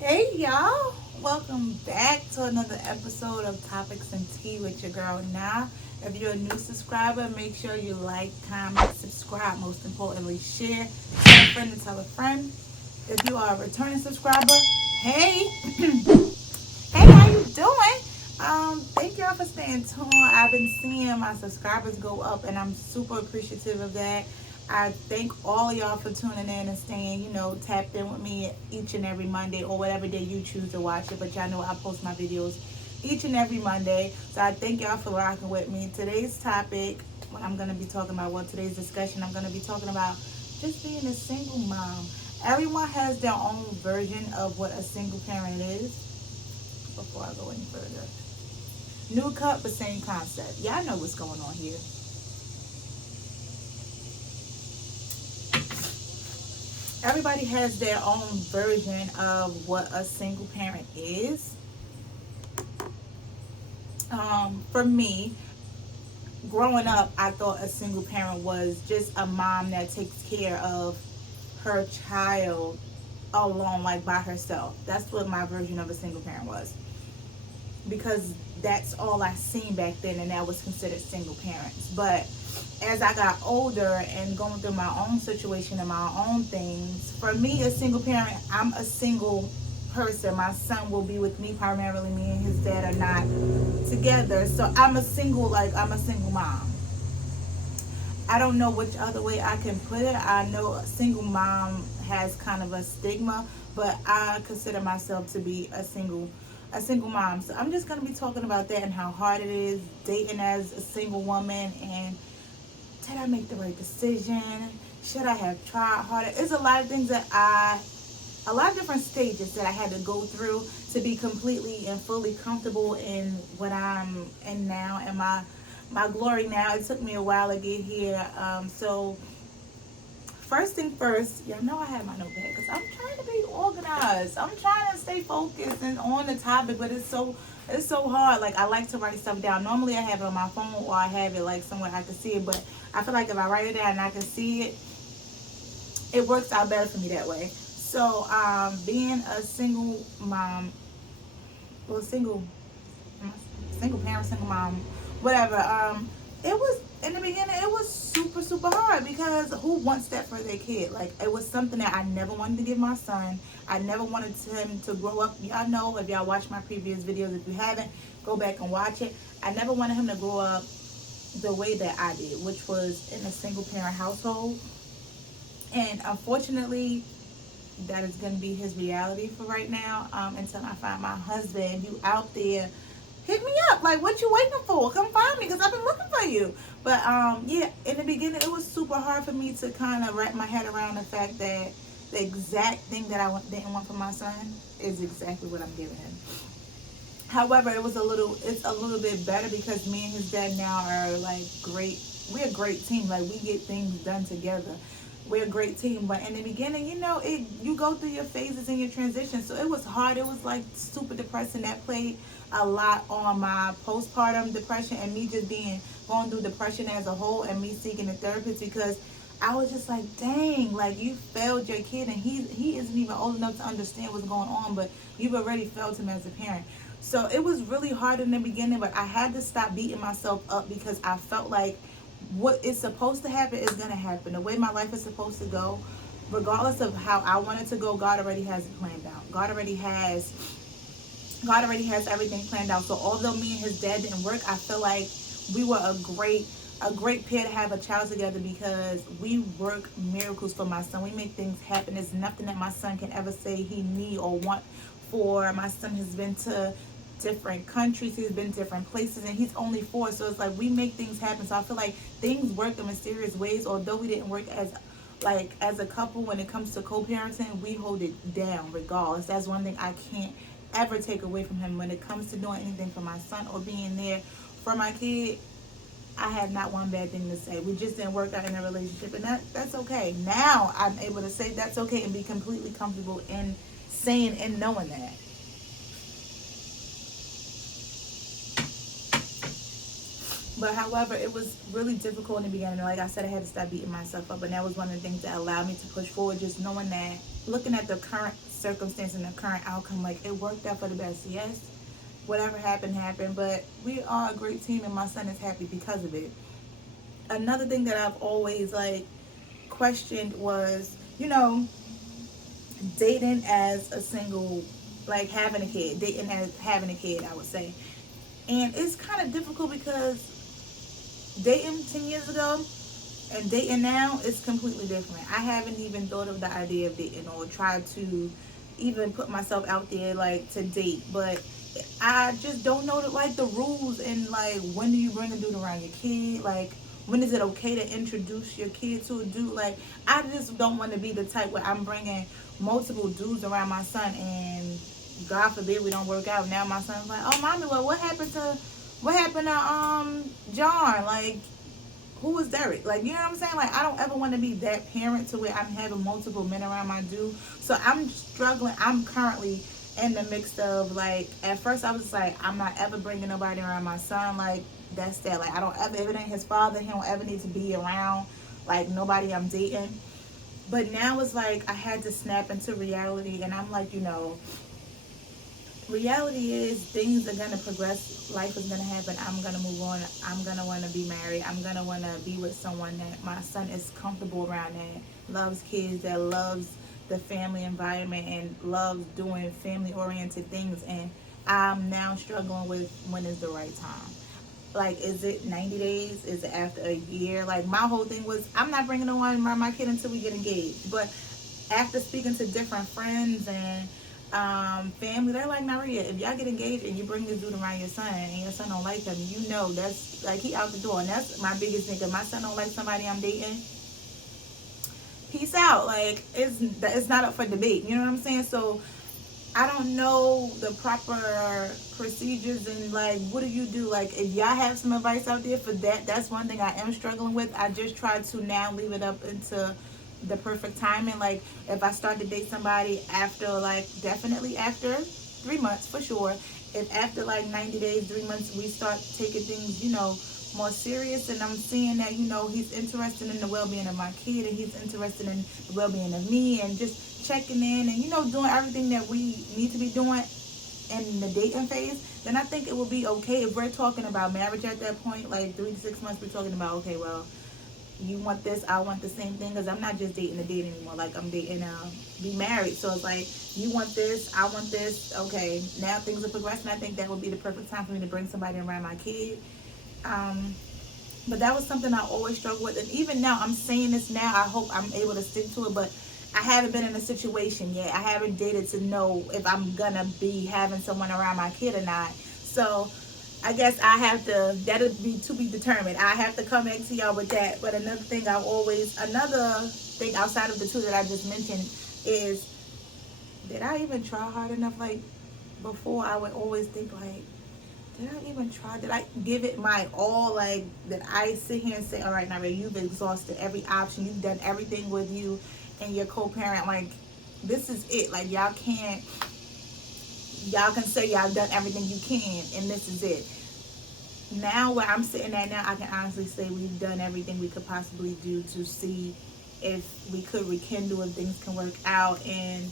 Hey y'all, welcome back to another episode of Topics and Tea with your girl Nah. If you're a new subscriber, make sure you like, comment, subscribe. Most importantly, share. Tell a friend to tell a friend. If you are a returning subscriber, hey, hey, how you doing? Thank y'all for staying tuned. I've been seeing my subscribers go up, and I'm super appreciative of that. I thank all y'all for tuning in and staying, tapped in with me each and every Monday or whatever day you choose to watch it. But y'all know I post my videos each and every Monday. So I thank y'all for rocking with me. Today's topic, what I'm going to be talking about, today's discussion, I'm going to be talking about just being a single mom. Everyone has their own version of what a single parent is. Before I go any further, new cup, but same concept. Y'all know what's going on here. Everybody has their own version of what a single parent is. For me, growing up, I thought a single parent was just a mom that takes care of her child alone, like by herself. That's what my version of a single parent was. Because that's all I seen back then, and that was considered single parents. But as I got older and going through my own situation and my own things, for me, a single parent, I'm a single person. My son will be with me primarily. Me and his dad are not together, so I'm a single mom. I don't know which other way I can put it. I know a single mom has kind of a stigma, but I consider myself to be a single mom. So I'm just gonna be talking about that and how hard it is dating as a single woman, and did I make the right decision? Should I have tried harder? There's a lot of things a lot of different stages that I had to go through to be completely and fully comfortable in what I'm in now and my glory now. It took me a while to get here. So first thing first, y'all know I have my notepad because I'm trying to be organized. I'm trying to stay focused and on the topic, but it's so hard. Like I like to write stuff down. Normally I have it on my phone or I have it like somewhere I can see it, but I feel like if I write it down and I can see it, it works out better for me that way. So being a single mom, well, single parent, single mom, whatever. It was in the beginning. It was super super hard because who wants that for their kid? Like it was something that I never wanted to give my son. I never wanted him to grow up. Y'all know if y'all watch my previous videos. If you haven't, go back and watch it. I never wanted him to grow up the way that I did, which was in a single parent household. And unfortunately, that is going to be his reality for right now, until I find my husband. You out there, hit me up. Like, what you waiting for? Come find me because I've been looking for you. But yeah, in the beginning, it was super hard for me to kind of wrap my head around the fact that the exact thing that didn't want for my son is exactly what I'm giving him. However, it's a little bit better because me and his dad now are like great. We're a great team. Like we get things done together. We're a great team. But in the beginning, you go through your phases and your transition. So it was hard. It was like super depressing. That played a lot on my postpartum depression and me just being going through depression as a whole and me seeking a therapist because I was just like, dang, like you failed your kid and he isn't even old enough to understand what's going on, but you've already failed him as a parent. So it was really hard in the beginning, but I had to stop beating myself up because I felt like what is supposed to happen is gonna happen. The way my life is supposed to go, regardless of how I want it to go, God already has it planned out. God already has everything planned out. So although me and his dad didn't work, I feel like we were a great pair to have a child together because we work miracles for my son. We make things happen. There's nothing that my son can ever say he need or want for. My son has been to different countries, he's been different places, and he's only 4. So it's like we make things happen. So I feel like things work in mysterious ways. Although we didn't work as a couple when it comes to co-parenting, we hold it down regardless. That's one thing I can't ever take away from him when it comes to doing anything for my son or being there for my kid. I have not one bad thing to say. We just didn't work out in a relationship, and that's okay. Now I'm able to say that's okay and be completely comfortable in saying and knowing that. But however, it was really difficult in the beginning. Like I said, I had to stop beating myself up, and that was one of the things that allowed me to push forward. Just knowing that, looking at the current circumstance and the current outcome, like it worked out for the best. Yes, whatever happened happened, but we are a great team and my son is happy because of it. Another thing that I've always like questioned was, dating as a single, like having a kid, dating as having a kid, I would say. And it's kind of difficult because dating 10 years ago and dating now is completely different. I haven't even thought of the idea of dating or tried to even put myself out there like to date, but I just don't know like the rules and like when do you bring a dude around your kid, like when is it okay to introduce your kid to a dude. Like I just don't want to be the type where I'm bringing multiple dudes around my son and God forbid we don't work out. Now my son's like, oh mommy, well what happened to John, like who was Derek? Like, you know what I'm saying? Like, I don't ever want to be that parent to where I'm having multiple men around my dude. So I'm struggling. I'm currently in the mix of like, at first I was just like, I'm not ever bringing nobody around my son. Like, that's that. Like, I don't ever, if it ain't his father, he don't ever need to be around like nobody I'm dating. But now it's like I had to snap into reality, and I'm like, reality is things are going to progress, life is going to happen, I'm going to move on, I'm going to want to be married, I'm going to want to be with someone that my son is comfortable around, that loves kids, that loves the family environment and loves doing family oriented things. And I'm now struggling with when is the right time. Like, is it 90 days, is it after a year? Like my whole thing was I'm not bringing no one around my kid until we get engaged. But after speaking to different friends and family, they're like, Maria, if y'all get engaged and you bring this dude around your son and your son don't like him, that's like he out the door. And that's my biggest thing. If my son don't like somebody I'm dating, peace out. Like it's not up for debate. You know what I'm saying? So I don't know the proper procedures and like what do you do? Like if y'all have some advice out there for that, that's one thing I am struggling with. I just try to now leave it up into the perfect timing. Like if I start to date somebody after like definitely after 3 months for sure. If after like 90 days, 3 months we start taking things, more serious and I'm seeing that, he's interested in the well being of my kid and he's interested in the well being of me and just checking in and, doing everything that we need to be doing in the dating phase, then I think it will be okay. If we're talking about marriage at that point, like 3 to 6 months, we're talking about, okay, well, you want this, I want the same thing, because I'm not just dating to date anymore. Like I'm dating be married. So it's like you want this, I want this. Okay, now things are progressing. I think that would be the perfect time for me to bring somebody around my kid. Um, but that was something I always struggled with, and even now I'm saying this now. I hope I'm able to stick to it, but I haven't been in a situation yet. I haven't dated to know if I'm gonna be having someone around my kid or not. So I guess I have to, that'll be to be determined. I have to come back to y'all with that. But another thing outside of the two that I just mentioned is, did I even try hard enough? Like before, I would always think like, did I even try? Did I give it my all? Like, did I sit here and say, all right, now you've exhausted every option. You've done everything with you and your co-parent. Like, this is it. Like, y'all can say y'all done everything you can, and this is it. Now, where I'm sitting at now, I can honestly say we've done everything we could possibly do to see if we could rekindle and things can work out. And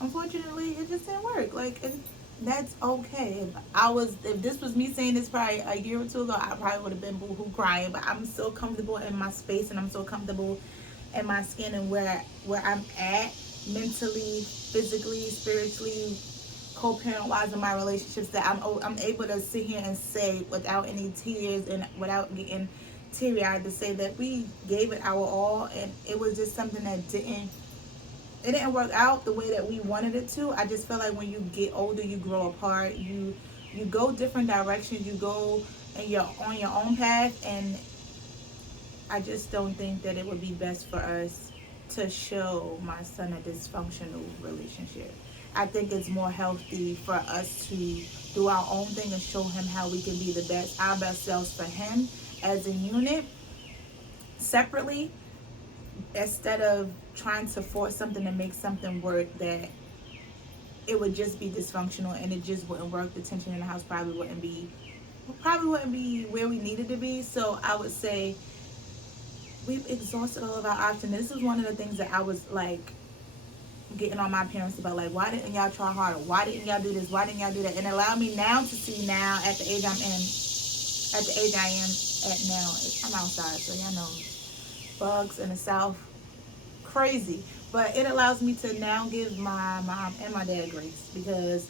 unfortunately it just didn't work. Like, and that's okay. If this was me saying this probably a year or two ago, I probably would have been boohoo crying. But I'm so comfortable in my space and I'm so comfortable in my skin and where I'm at mentally, physically, spiritually, co-parent wise in my relationships, that I'm able to sit here and say without any tears and without getting teary eyed to say that we gave it our all, and it was just something that didn't work out the way that we wanted it to. I just feel like when you get older, you grow apart. You go different directions. You go and you're on your own path. And I just don't think that it would be best for us to show my son a dysfunctional relationship. I think it's more healthy for us to do our own thing and show him how we can be our best selves for him as a unit separately, instead of trying to force something to make something work that it would just be dysfunctional and it just wouldn't work. The tension in the house probably wouldn't be where we needed to be. So I would say we've exhausted all of our options. This is one of the things that I was like getting on my parents about like, why didn't y'all try harder? Why didn't y'all do this? Why didn't y'all do that? And allow me now to see now at the age I'm in, at the age I am at now. I'm outside, so y'all know bugs in the south, crazy. But it allows me to now give my mom and my dad grace because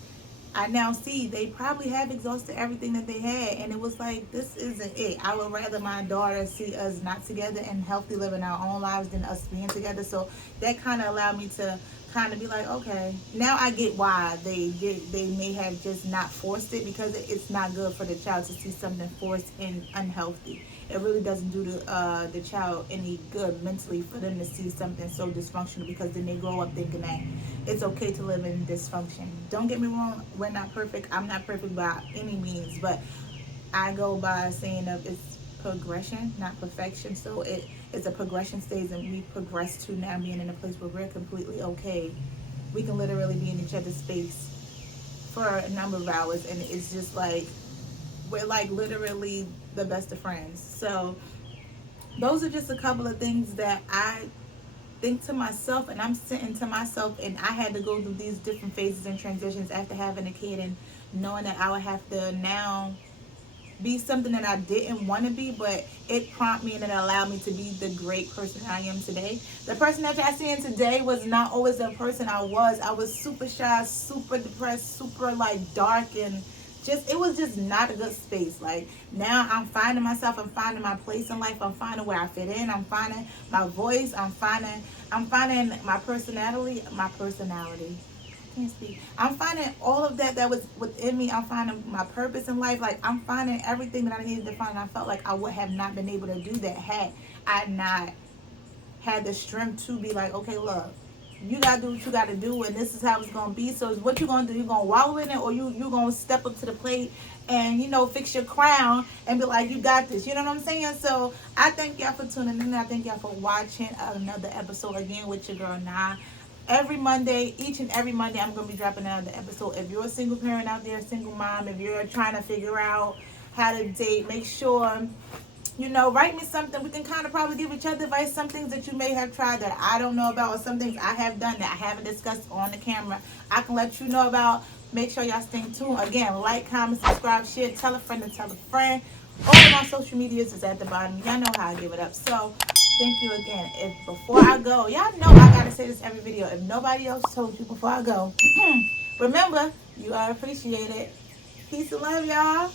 I now see they probably have exhausted everything that they had, and it was like this isn't it. I would rather my daughter see us not together and healthy living our own lives than us being together. So that kind of allowed me to kind of be like, okay, now I get why they may have just not forced it because it's not good for the child to see something forced and unhealthy. It really doesn't do the child any good mentally for them to see something so dysfunctional because then they grow up thinking that it's okay to live in dysfunction. Don't get me wrong, we're not perfect. I'm not perfect by any means, but I go by saying of it's progression, not perfection. So it's a progression stage, and we progress to now being in a place where we're completely okay. We can literally be in each other's space for a number of hours, and it's just like we're like literally the best of friends. So those are just a couple of things that I think to myself, and I'm sitting to myself, and I had to go through these different phases and transitions after having a kid and knowing that I would have to now be something that I didn't want to be, but it prompted me and it allowed me to be the great person I am today. The person that y'all seeing today was not always the person I was. I was super shy, super depressed, super like dark, and just it was just not a good space. Like now I'm finding myself, I'm finding my place in life, I'm finding where I fit in, I'm finding my voice, I'm finding my personality. Can't speak. I'm finding all of that was within me. I'm finding my purpose in life. Like I'm finding everything that I needed to find. And I felt like I would have not been able to do that had I not had the strength to be like, okay, look, you gotta do what you gotta do, and this is how it's gonna be. So, it's what you gonna do? You gonna wallow in it, or you gonna step up to the plate and fix your crown and be like, you got this. You know what I'm saying? So, I thank y'all for tuning in. I thank y'all for watching another episode again with your girl Nah. Every Monday, each and every Monday, I'm gonna be dropping another episode. If you're a single parent out there, single mom, if you're trying to figure out how to date, make sure write me something. We can kind of probably give each other advice. Some things that you may have tried that I don't know about, or some things I have done that I haven't discussed on the camera. I can let you know about. Make sure y'all stay tuned. Again, like, comment, subscribe, share, tell a friend to tell a friend. All of my social medias is at the bottom. Y'all know how I give it up. So, thank you again. If before I go, y'all know I gotta say this every video. If nobody else told you before I go, remember you are appreciated. Peace and love, y'all.